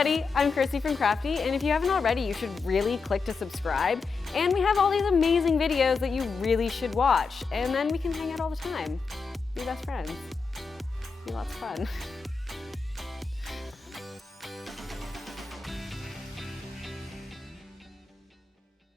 everybody, I'm Chrissy from Crafty, and if you haven't already, you should really click to subscribe. And we have all these amazing videos that you really should watch, and then we can hang out all the time. Be best friends. Be lots of fun.